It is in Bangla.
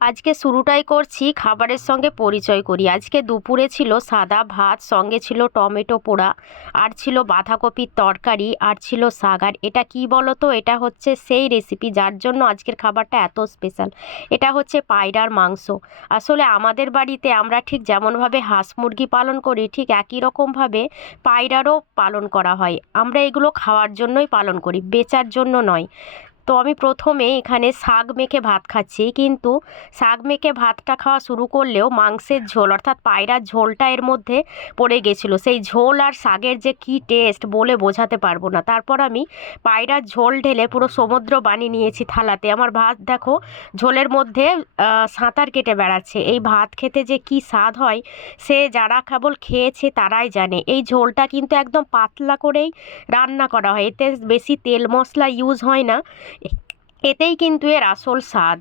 আজকে শুরুটাই করছি খাবারের সঙ্গে পরিচয় করি। আজকে দুপুরে ছিল সাদা ভাত, সঙ্গে ছিল টমেটো পোড়া, আর ছিল বাঁধাকপির তরকারি, আর ছিল শাক। আর এটা কি বলো তো, এটা হচ্ছে সেই রেসিপি যার জন্য আজকের খাবারটা এত স্পেশাল। এটা হচ্ছে পায়রার মাংস। আসলে আমাদের বাড়িতে আমরা ঠিক যেমনভাবে হাঁস মুরগি পালন করি, ঠিক একই রকমভাবে পায়রারও পালন করা হয়। আমরা এগুলো খাওয়ার জন্যই পালন করি, বেচার জন্য নয়। তো আমি প্রথমে এখানে শাক মেখে ভাত খাচ্ছি, কিন্তু শাক মেখে ভাতটা খাওয়া শুরু করলেও মাংসের ঝোল অর্থাৎ পায়রার ঝোলটা এর মধ্যে পড়ে গেছিলো। সেই ঝোল আর শাকের যে কী টেস্ট বলে বোঝাতে পারবো না। তারপর আমি পায়রার ঝোল ঢেলে পুরো সমুদ্র বানিয়ে নিয়েছি থালাতে। আমার ভাত দেখো ঝোলের মধ্যে সাঁতার কেটে বেড়াচ্ছে। এই ভাত খেতে যে কি স্বাদ হয় সে যারা কেবল খেয়েছে তারাই জানে। এই ঝোলটা কিন্তু একদম পাতলা করেই রান্না করা হয়, এতে বেশি তেল মশলা ইউজ হয় না। এতেই কিন্তু এর আসল স্বাদ।